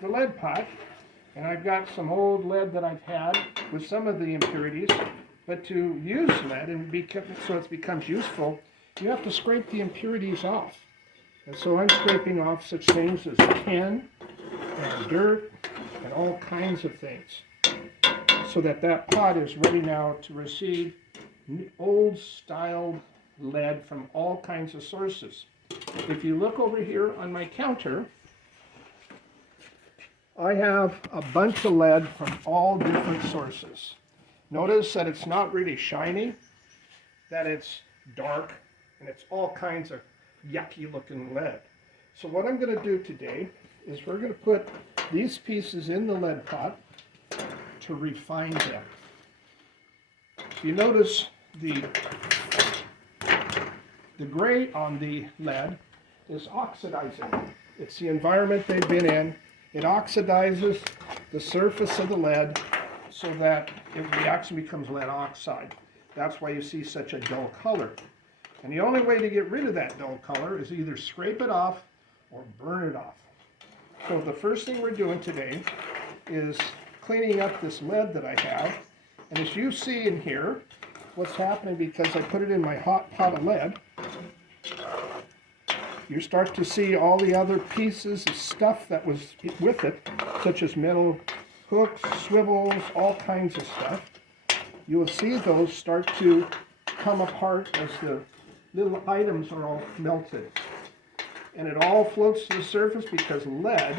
the lead pot, and I've got some old lead that I've had with some of the impurities. But to use lead and so it becomes useful, you have to scrape the impurities off. And so I'm scraping off such things as tin and dirt and all kinds of things, so that pot is ready now to receive old styled lead from all kinds of sources. If you look over here on my counter, I have a bunch of lead from all different sources. Notice that it's not really shiny, that it's dark, and it's all kinds of yucky looking lead. So what I'm going to do today is we're going to put these pieces in the lead pot to refine them. If you notice the gray on the lead is oxidizing. It's the environment they've been in. It oxidizes the surface of the lead so that it reacts and becomes lead oxide. That's why you see such a dull color. And the only way to get rid of that dull color is either scrape it off or burn it off. So the first thing we're doing today is cleaning up this lead that I have. And as you see in here, what's happening, because I put it in my hot pot of lead, you start to see all the other pieces of stuff that was with it, such as metal hooks, swivels, all kinds of stuff. You will see those start to come apart as the little items are all melted. And it all floats to the surface because lead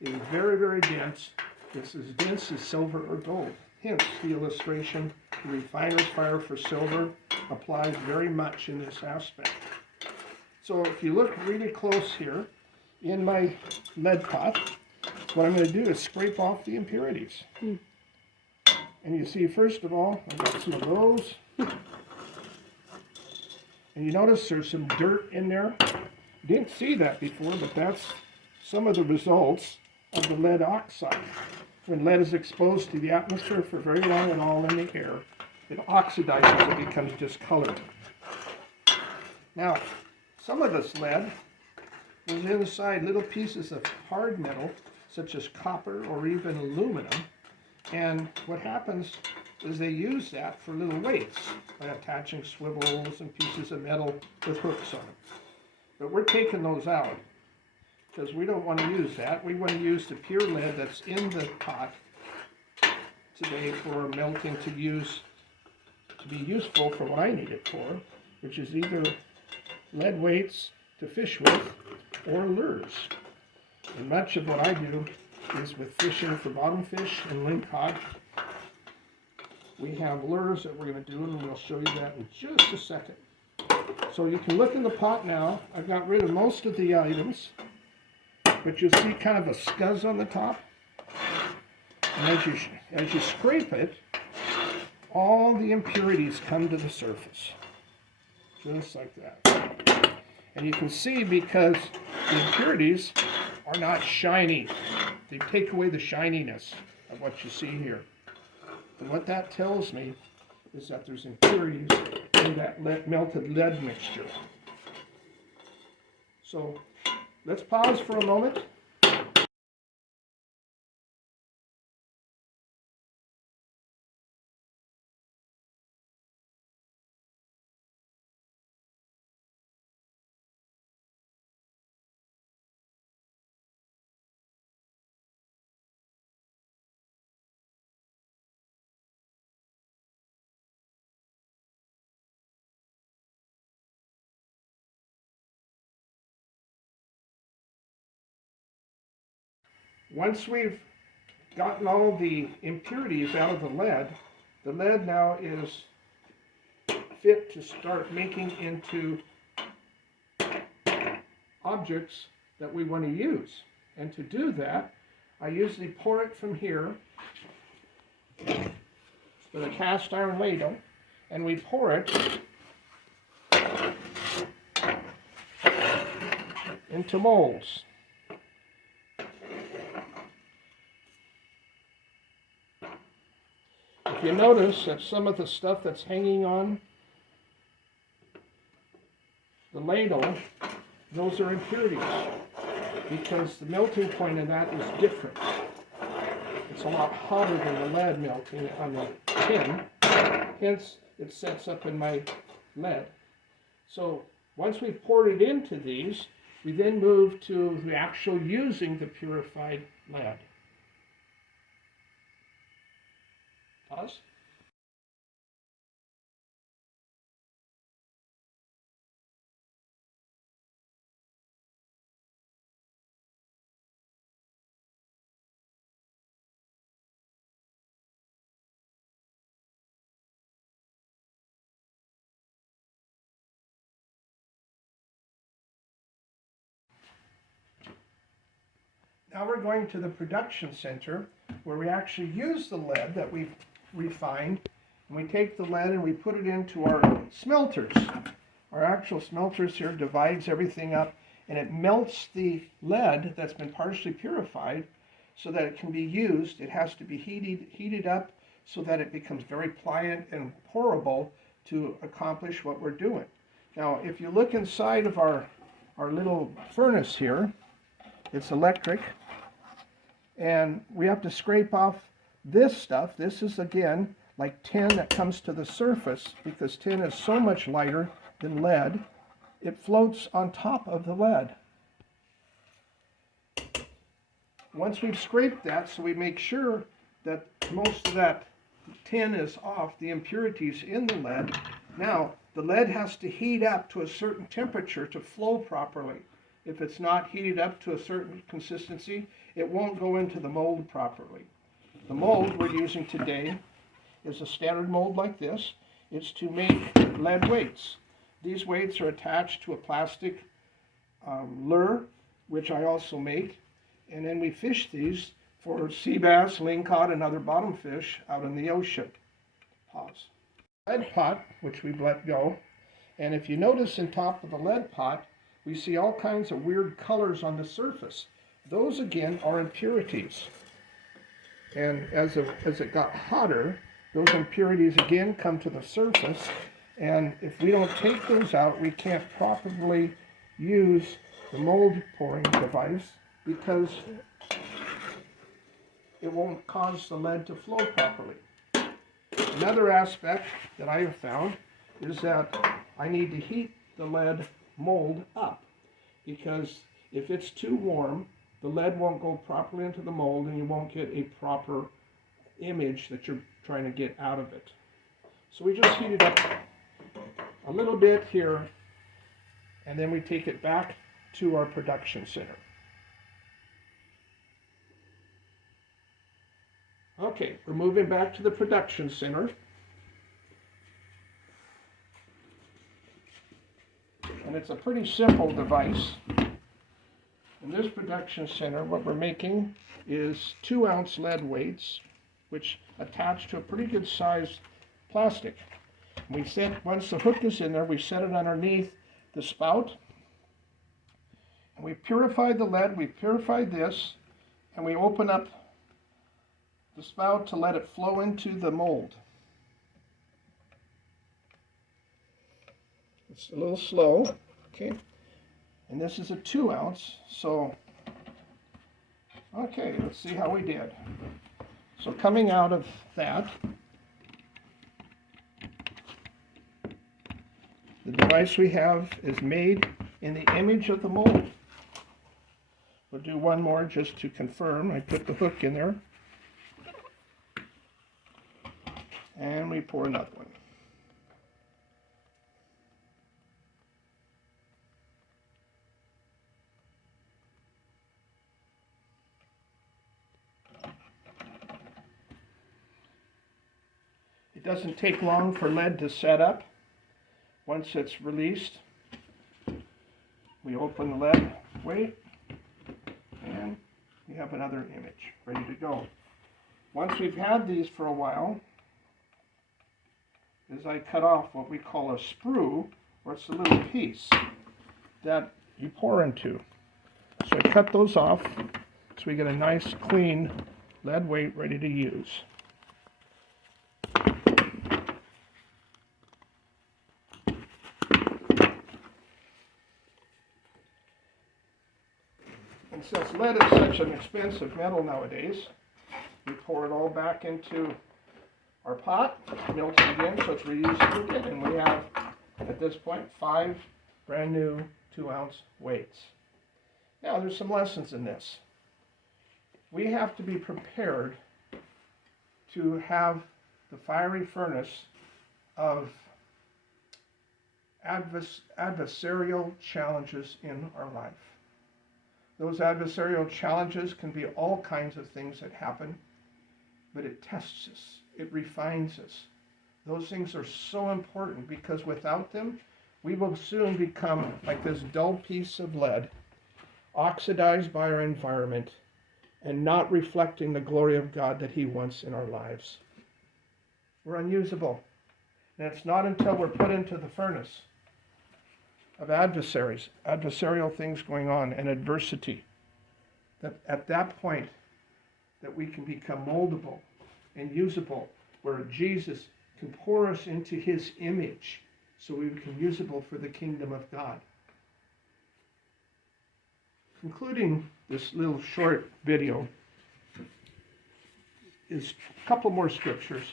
is very, very dense. It's as dense as silver or gold. Hence the illustration, the refiner's fire for silver applies very much in this aspect. So if you look really close here in my lead pot, what I'm going to do is scrape off the impurities. And you see, first of all, I've got some of those. And you notice there's some dirt in there. Didn't see that before, but that's some of the results of the lead oxide. When lead is exposed to the atmosphere for very long and all in the air, it oxidizes, it becomes discolored. Now, some of this lead was inside little pieces of hard metal, such as copper or even aluminum. And what happens is they use that for little weights by attaching swivels and pieces of metal with hooks on them. But we're taking those out because we don't want to use that. We want to use the pure lead that's in the pot today for melting to be useful for what I need it for, which is either lead weights to fish with or lures. And much of what I do is with fishing for bottom fish and lingcod. We have lures that we're going to do, and we'll show you that in just a second. So you can look in the pot now. I've got rid of most of the items, but you'll see kind of a scuzz on the top. And as you scrape it, all the impurities come to the surface, just like that. And you can see because the impurities are not shiny. They take away the shininess of what you see here. And what that tells me is that there's impurities in that melted lead mixture. So let's pause for a moment. Once we've gotten all the impurities out of the lead now is fit to start making into objects that we want to use. And to do that, I usually pour it from here with a cast iron ladle, and we pour it into molds. If you notice that some of the stuff that's hanging on the ladle, those are impurities. because the melting point of that is different. It's a lot hotter than the lead melting on the tin, hence it sets up in my lead. So once we've poured it into these, we then move to the actual using the purified lead. Pause. Now we're going to the production center where we actually use the lead that we've refined, and we take the lead and we put it into our smelters. Our actual smelters here divides everything up, and it melts the lead that's been partially purified so that it can be used. It has to be heated up so that it becomes very pliant and pourable to accomplish what we're doing. Now, if you look inside of our little furnace here, it's electric, and we have to scrape off this stuff. This is, again, like tin that comes to the surface, because tin is so much lighter than lead. It floats on top of the lead. Once we've scraped that, so we make sure that most of that tin is off, the impurities in the lead, now the lead has to heat up to a certain temperature to flow properly. If it's not heated up to a certain consistency, it won't go into the mold properly. The mold we're using today is a standard mold like this. It's to make lead weights. These weights are attached to a plastic lure, which I also make, and then we fish these for sea bass, lingcod, and other bottom fish out in the ocean. Pause. Lead pot, which we've let go, and if you notice in top of the lead pot, we see all kinds of weird colors on the surface. Those, again, are impurities. And as it got hotter, those impurities again come to the surface, and if we don't take those out, we can't properly use the mold pouring device, because it won't cause the lead to flow properly. Another aspect that I have found is that I need to heat the lead mold up, because if it's too warm, the lead won't go properly into the mold and you won't get a proper image that you're trying to get out of it. So we just heat it up a little bit here, and then we take it back to our production center. Okay, we're moving back to the production center. And it's a pretty simple device. In this production center, what we're making is 2-ounce lead weights, which attach to a pretty good sized plastic. Once the hook is in there, we set it underneath the spout. And we purified the lead, we purified this, and we open up the spout to let it flow into the mold. It's a little slow, okay? And this is a 2-ounce, so, okay, let's see how we did. So coming out of that, the device we have is made in the image of the mold. We'll do one more just to confirm. I put the hook in there. And we pour another one. It doesn't take long for lead to set up. Once it's released, we open the lead weight, and we have another image ready to go. Once we've had these for a while, is I cut off what we call a sprue, or it's a little piece that you pour into. So I cut those off so we get a nice clean lead weight ready to use. And since lead is such an expensive metal nowadays, we pour it all back into our pot, melt it again so it's reusable again, and we have, at this point, 5 brand new 2-ounce weights. Now, there's some lessons in this. We have to be prepared to have the fiery furnace of adversarial challenges in our life. Those adversarial challenges can be all kinds of things that happen, but it tests us, it refines us. Those things are so important because without them, we will soon become like this dull piece of lead, oxidized by our environment and not reflecting the glory of God that He wants in our lives. We're unusable. And it's not until we're put into the furnace of adversarial things going on, and adversity, that at that point that we can become moldable and usable, where Jesus can pour us into His image so we become usable for the kingdom of God. Concluding this little short video is a couple more scriptures.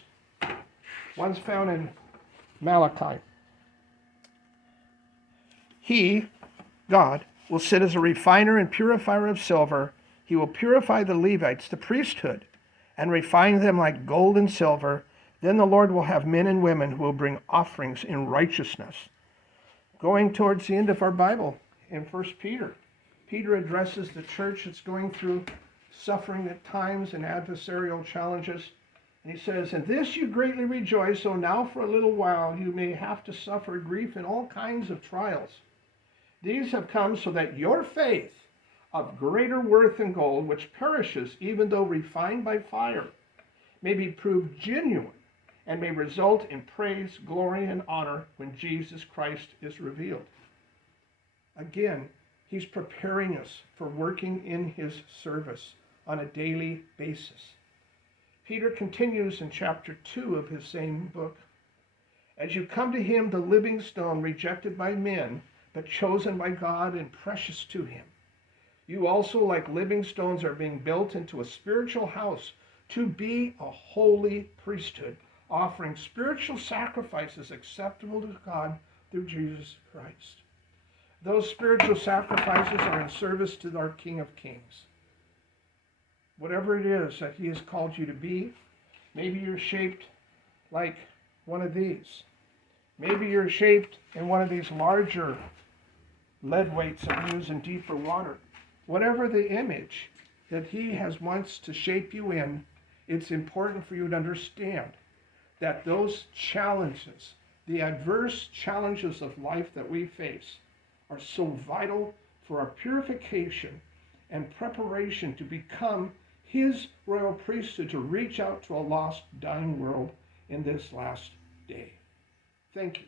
One's found in Malachi. He, God, will sit as a refiner and purifier of silver. He will purify the Levites, the priesthood, and refine them like gold and silver. Then the Lord will have men and women who will bring offerings in righteousness. Going towards the end of our Bible in 1 Peter, Peter addresses the church that's going through suffering at times and adversarial challenges. And he says, "In this you greatly rejoice, so now for a little while you may have to suffer grief in all kinds of trials. These have come so that your faith, of greater worth than gold, which perishes even though refined by fire, may be proved genuine and may result in praise, glory, and honor when Jesus Christ is revealed." Again, He's preparing us for working in His service on a daily basis. Peter continues in chapter 2 of his same book. "As you come to Him, the living stone, rejected by men, but chosen by God and precious to Him, you also, like living stones, are being built into a spiritual house to be a holy priesthood, offering spiritual sacrifices acceptable to God through Jesus Christ." Those spiritual sacrifices are in service to our King of Kings. Whatever it is that He has called you to be, maybe you're shaped like one of these. Maybe you're shaped in one of these larger lead weights that we use in deeper water. Whatever the image that He has wants to shape you in, it's important for you to understand that those challenges, the adverse challenges of life that we face, are so vital for our purification and preparation to become His royal priesthood, to reach out to a lost, dying world in this last day. Thank you.